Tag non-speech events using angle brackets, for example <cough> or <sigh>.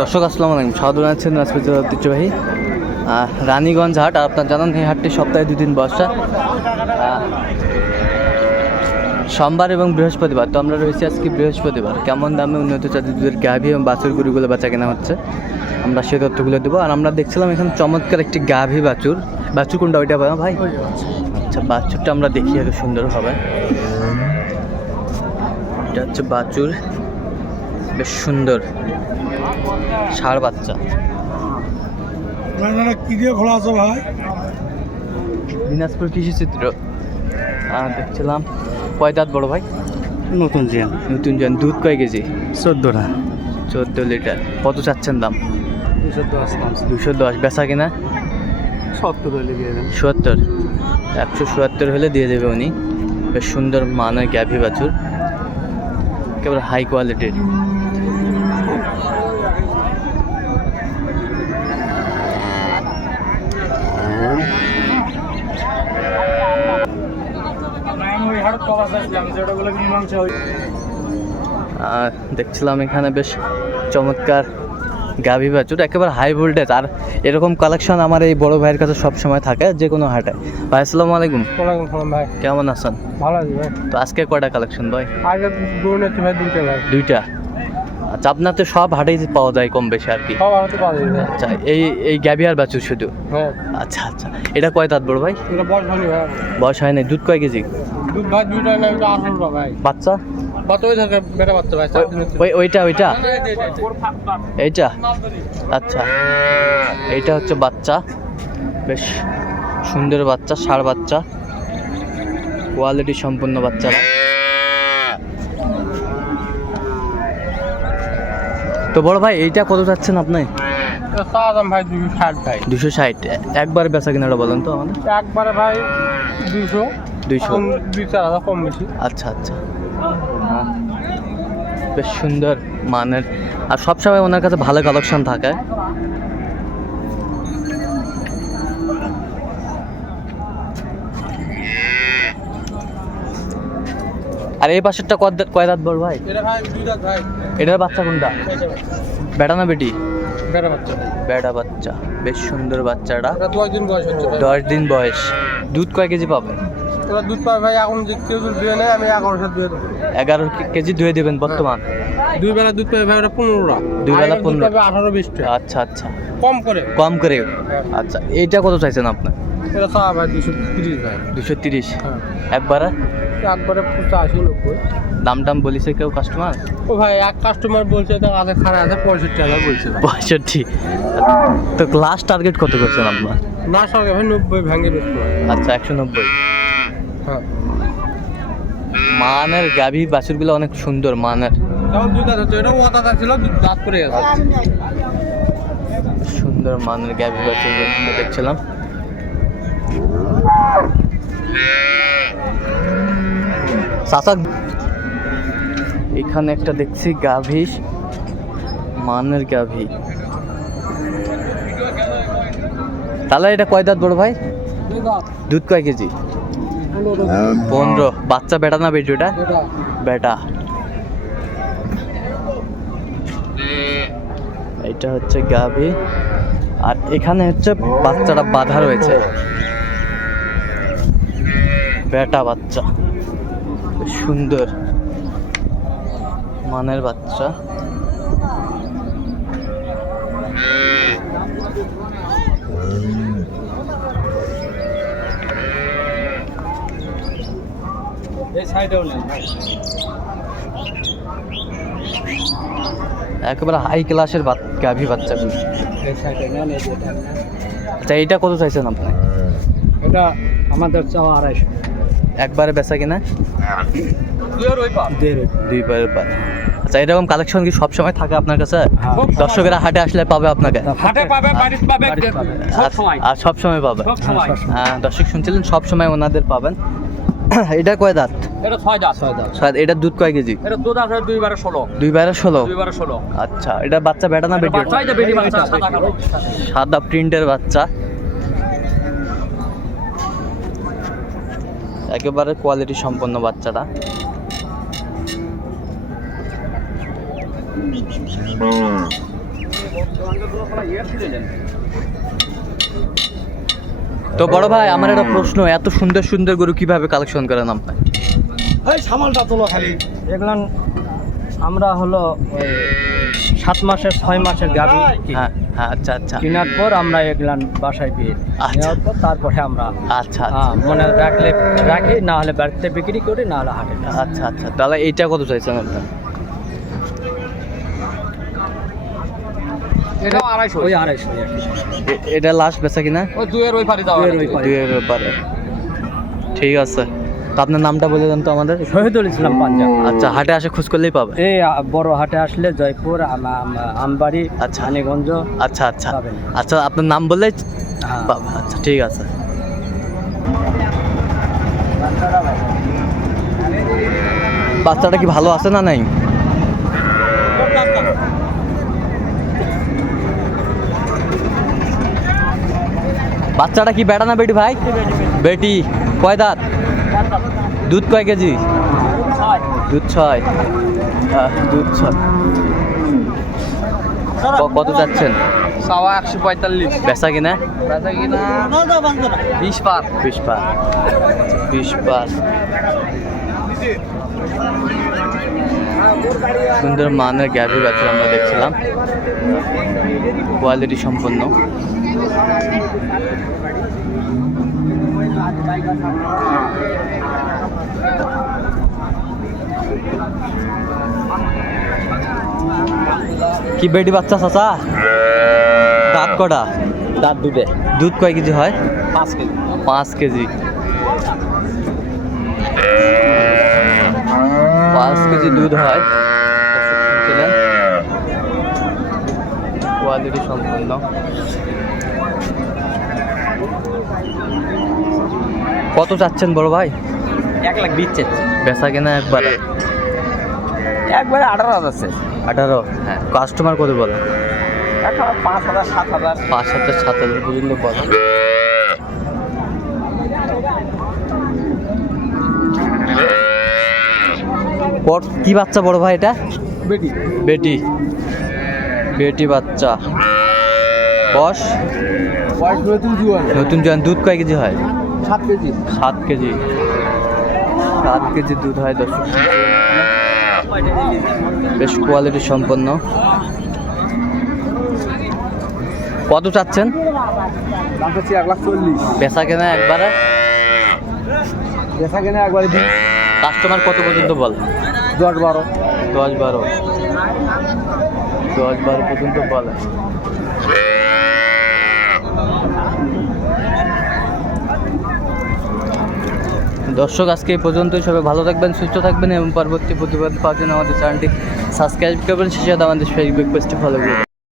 দর্শক আসসালামু আলাইকুম। স্বাগত জানাচ্ছেন রাজপুর ঐতিহ্যবাহী রানীগঞ্জ হাট। আর আপনার জানান এই হাটটি সপ্তাহে দুই দিন বসা আহ, সোমবার এবং বৃহস্পতিবার। তো আমরা রয়েছি আজকে বৃহস্পতিবার। কেমন দামে উন্নত জাতের দুধের গাভি এবং বাছুর গরুগুলো বেচা কেনা হচ্ছে আমরা সে তথ্যগুলো দেবো। আর আমরা দেখছিলাম এখানে চমৎকার একটি গাভি বাছুর। বাছুর কোনটা ওইটা ভাই। আচ্ছা বাছুরটা আমরা দেখি আগে সুন্দর হবে। এটা হচ্ছে বাছুর। বেশ সুন্দর। ষাড় বাচ্চা। কি দিয়ে খোলা আছে ভাই? দিনাজপুর কৃষি চিত্র। দেখছিলাম। কয় দাঁত বড় ভাই? নতুন জিয়ান। নতুন জন দুধ কয় কেজি? চোদ্দোটা। চোদ্দ লিটার। কত চাচ্ছেন দাম? দুশো দশ দুশো দশ। বেচা কিনা? সত্তর হলে দিয়ে দেন চুয়াত্তর একশো চুয়াত্তর হলে দিয়ে দেবে উনি। বেশ সুন্দর মানের গ্যাভি বাছুর। একেবারে হাই কোয়ালিটির আর দেখছিলাম এখানে বেশ চমৎকার গাভি বাছুর একেবারে হাই ভোল্টেজ আর এরকম কালেকশন আমার এই বড় ভাইয়ের কাছে সব সময় থাকে যে কোনো হাটে। ভাই আসসালামু আলাইকুম। ভাই। কেমন আছেন? ভালো আছি ভাই। তো আজকে কয়টা কালেকশন ভাই? আগে দুইটা ভাই। দুইটা? আচ্ছা আপনার তো সব হাটেই পাওয়া যায় কম বেশি আর কি? সব আলাদা পাওয়া যাবে ভাই আচ্ছা এই এই গ্যাভি আর বাছুর শুধু? হ্যাঁ। আচ্ছা আচ্ছা। এটা কয় দাঁত বড় ভাই? এটা বয়স হয়নি ভাই বয়স হয় নাই। দুধ কয় কেজি? দুধ ভাই দুইটা না এটা ভাই। বাচ্চা? কত ওই থাকে বেটা বাচ্চা ভাই ওই ওইটা ওইটা? এইটা? আচ্ছা। এইটা হচ্ছে বাচ্চা। বেশ সুন্দর বাচ্চা সার বাচ্চা। কোয়ালিটি সম্পন্ন বাচ্চারা তো বড় ভাই এইটা কত চাচ্ছেন আপনি? দাম ভাই দুশো ষাট ভাই। দুশো ষাট। একবার বেচা কিনাটা বলেন তো আমাদের। একবারে ভাই দুশো দুইশো। দুই চার হাজার কম বেশি। আচ্ছা আচ্ছা। বেশ সুন্দর মানের। আর সবসময় ওনার কাছে ভালো কালেকশন থাকে। আর এই পাশেরটা কয় দাঁত দাঁত বল ভাই? এটা ভাই দুই রাত ভাই। এটার বাচ্চা কোনটা? বেটা না বেটি? বেটা বাচ্চা। বেটা বাচ্চা বেশ সুন্দর বাচ্চাটা। দশ দিন বয়স দশ দিন বয়স। দুধ কয় কেজি পাবে? ওরা দুধ পাবে ভাই এখন যে কেউ দুধ দিয়ে নেয় আমি এগারোশো দুধ দেবো। এগারো কেজি ধুয়ে দেবেন বর্তমান? দুই বেলা দুধ পাবে ভাই ওটা পনেরোটা। দুই বেলা আগের দুধ 15 পাবে আঠারো বিশটা। আচ্ছা আচ্ছা। কম করে। কম করে? হ্যাঁ। আচ্ছা এইটা কত চাইছেন আপনার এটা চা ভাই দুশো তিরিশ ভাই। দুশো তিরিশ। হ্যাঁ। একবারে? একবারে পঁচাশি নব্বই। দাম টাম বলিছে কেউ কাস্টমার ও ভাই এক কাস্টমার বলছে তো আছে খারাপ আছে পঁয়ষট্টি হাজার বলছে পঁয়ষট্টি? তো লাস্ট টার্গেট কত করছেন আপনার? না সরকার ভাই নব্বই ভেঙে আচ্ছা একশো নব্বই। হ্যাঁ। মানের গাভী বাছুরগুলো অনেক সুন্দর মানের। সুন্দর মানের গাভী বাছুর দেখছিলাম। এখানে একটা দেখছি গাভী, মানের গাভী। তাহলে এটা কয় দাঁত বড় ভাই? দুধ কয় কেজি? পনেরো। বাচ্চা বেটা না বেটি ওটা? বেটা। এটা হচ্ছে গাভী। আর এখানে হচ্ছে বাচ্চাটা বাঁধা রয়েছে। বেটা বাচ্চা। সুন্দর মানের বাচ্চা। একেবারে হাই ক্লাসের গাভী বাচ্চা। আচ্ছা এইটা কত চাইছেন আপনি? এটা আমাদের চাওয়া আড়াইশো। একবারে বেচা কিনা? দুই পায়ের পায় আচ্ছা এরকম কালেকশন কি সবসময় থাকে আপনার কাছে? হ্যাঁ। দর্শকেরা হাটে আসলে পাবে আপনাকে। হাটে পাবে বাড়িতে পাবে সব সময়। আর সব সময়। পাবে দর্শক শুনছিলেন সব সময় ওনাদের পাবেন। <clears throat> এটা কয় দাঁত? এটা ছয় দাঁত। ছয় দাঁত। এটার দুধ কয় কেজি? এটা দুধ আছে দুই বারে ষোলো। দুই বাইরে ষোলো? দুই বারে ষোলো। আচ্ছা এটা বাচ্চা বেটা না বেটি? সাদা প্রিন্টের বাচ্চা। একেবারে কোয়ালিটি সম্পন্ন বাচ্চাটা। তো বড় ভাই আমার একটা প্রশ্ন এত সুন্দর সুন্দর গরু কীভাবে কালেকশন করেন আপনার এগুলো আমরা হলো সাত মাসের ছয় মাসের গাভি হ্যাঁ হ্যাঁ আচ্ছা আচ্ছা। কেনার পর আমরা এগুলান বাসায় পেয়ে দিই। আচ্ছা। নেওয়ার পর তারপরে আমরা আচ্ছা হ্যাঁ, মনে রাখলে রাখি না হলে বাড়িতে বিক্রি করি না হলে হাটে আচ্ছা আচ্ছা। তাহলে এইটা কত চাইছেন আপনার এটা লাস্ট বেচা কিনা? দুয়ের ওই পারি। দুয়ের ওই পারে। ঠিক আছে। তো আপনার নামটা বলে দেন তো আমাদের। শহীদুল ইসলাম পাঞ্জাব। আচ্ছা হাটে আসে খোঁজ করলেই পাবে? এই বড় হাটে আসলে জয়পুর আম- আম- আমবাড়ি আচ্ছা। হানিগঞ্জ আচ্ছা আচ্ছা। আচ্ছা আপনার নাম বললেই হ্যাঁ। পাবে। আচ্ছা ঠিক আছে। বাচ্চাটা কি ভালো আছে না নাই? বাচ্চাটা কি বেটা না বেটি ভাই? বেটি কয় দাঁত? দুধ কয় কেজি? দুধ ছয়। দুধ ছয়। কত চাচ্ছেন? সাওয়া একশো পঁয়তাল্লিশ। বেচা কিনা? বেচা কিনা বিশ পার। বিশ পার। বিশ পার। সুন্দর মানের গ্যাপি বাছুর আমরা দেখছিলাম। কোয়ালিটি সম্পন্ন। কি বেটি বাচ্চা চাচা? দাঁত কটা? দাঁত দুধে দুধ কয় কেজি হয়? পাঁচ কেজি। পাঁচ কেজি। পাঁচ কেজি দুধ হয়। কোয়ালিটি সম্পূর্ণ কত চাচ্ছেন বড় ভাই? এক লাখ দিচ্ছে বেচা কেনা একবার? একবারে আঠারো হাজার আছে আঠারো? হ্যাঁ। কাস্টমার কত বলে? পাঁচ হাজার সাত হাজার। পাঁচ হাজার সাত হাজার পর্যন্ত বলে। কি বাচ্চা বড় ভাই এটা? বেটি। বেটি। বেটি বাচ্চা। বস নতুন জুয়ান দুধ কয় কেজি হয়? সাত কেজি। সাত কেজি। সাত কেজি দুধ হয় দশ বেশ কোয়ালিটি সম্পন্ন। কত চাচ্ছেন? এক লাখ চল্লিশ বেচা কেনা একবারে? বেচা কেনে একবারে কাস্টমার কত পর্যন্ত বল? দশ বারো দশ বারো। দশ বারো পর্যন্ত বলে। দর্শক, আজকে এই পর্যন্তই। সবাই ভালো থাকবেন, সুস্থ থাকবেন এবং পরবর্তী প্রতিবাদ পাওয়ার জন্য আমাদের চ্যানেলটি সাবস্ক্রাইব করবেন। সেই সাথে আমাদের ফেসবুক পেজটি ফলো করবেন।